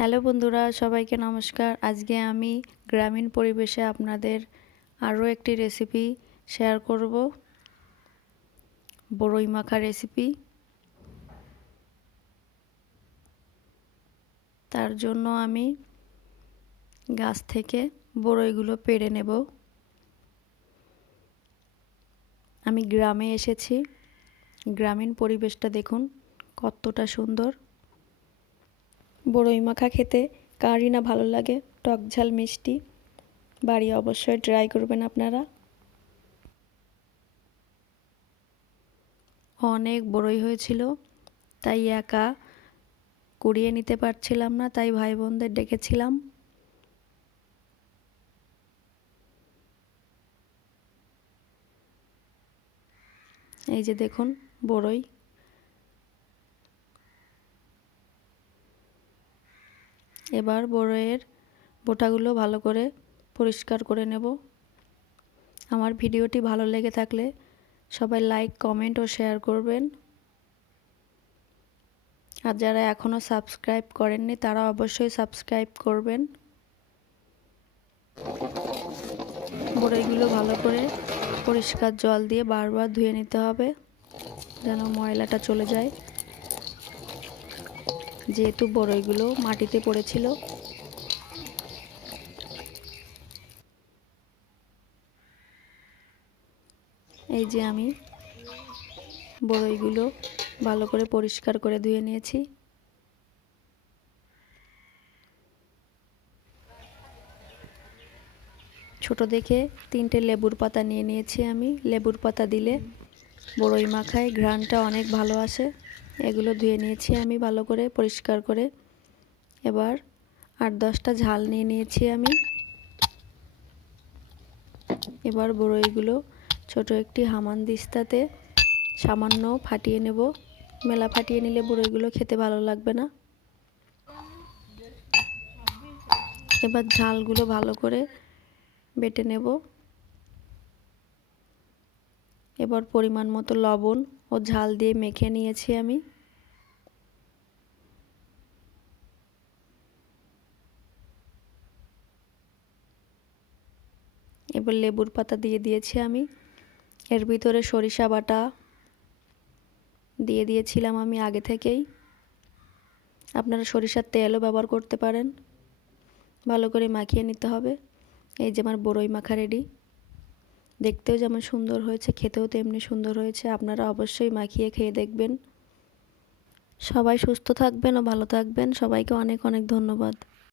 Hello বন্ধুরা, সবাইকে নমস্কার। আজকে আমি গ্রামীণ পরিবেশে আপনাদের আরও একটি রেসিপি শেয়ার করব, বড়ই মাখা রেসিপি। তার জন্য আমি গাছ থেকে বড়ইগুলো পেড়ে নেব। আমি গ্রামে এসেছি, গ্রামীণ পরিবেশটা দেখুন কতটা সুন্দর। বড়ই মাখা খেতে কারই না ভালো লাগে, টক ঝাল মিষ্টি। বাড়ি অবশ্যই ট্রাই করবেন আপনারা। অনেক বড়ই হয়েছিল, তাই একা কুড়িয়ে নিতে পারছিলাম না, তাই ভাই বোনদের ডেকেছিলাম। এই যে দেখুন বড়ই। এবার বড়ইয়ের বোটাগুলো ভালো করে পরিষ্কার করে নেব। আমার ভিডিওটি ভালো লেগে থাকলে সবাই লাইক, কমেন্ট ও শেয়ার করবেন। আর যারা এখনও সাবস্ক্রাইব করেননি তারা অবশ্যই সাবস্ক্রাইব করবেন। বড়ইগুলো ভালো করে পরিষ্কার জল দিয়ে বারবার ধুয়ে নিতে হবে, যেন ময়লাটা চলে যায়, যেহেতু বড়ইগুলো মাটিতে পড়েছিল। এই যে আমি বড়ইগুলো ভালো করে পরিষ্কার করে ধুয়ে নিয়েছি। ছোট দেখে 3টে লেবুর পাতা নিয়ে নিয়েছি আমি। লেবুর পাতা দিলে বড়ই মাখায় ঘ্রাণটা অনেক ভালো আসে। এগুলো ধুয়ে নিয়েছি আমি ভালো করে পরিষ্কার করে। এবার 8-10টা ঝাল নিয়ে নিয়েছি আমি। এবার বড়ইগুলো ছোট একটি হামানদিস্তাতে সামান্য ফাটিয়ে নেব। মেলা ফাটিয়ে নিলে বড়ইগুলো খেতে ভালো লাগবে না। এবার ঝালগুলো ভালো করে বেটে নেব। এবার পরিমাণ মতো লবণ ও ঝাল দিয়ে মেখে নিয়েছি আমি। এবার লেবুর পাতা দিয়ে দিয়েছি আমি। এর ভিতরে সরিষা বাটা দিয়ে দিয়েছিলাম আমি আগে থেকেই। আপনারা সরিষার তেলও ব্যবহার করতে পারেন। ভালো করে মাখিয়ে নিতে হবে। এই যে আমার বড়ই মাখা রেডি। দেখতেও যেমন সুন্দর হয়েছে, খেতেও তেমনি সুন্দর হয়েছে। আপনারা অবশ্যই মাখিয়ে খেয়ে দেখবেন। সবাই সুস্থ থাকবেন ও ভালো থাকবেন। সবাইকে অনেক অনেক ধন্যবাদ।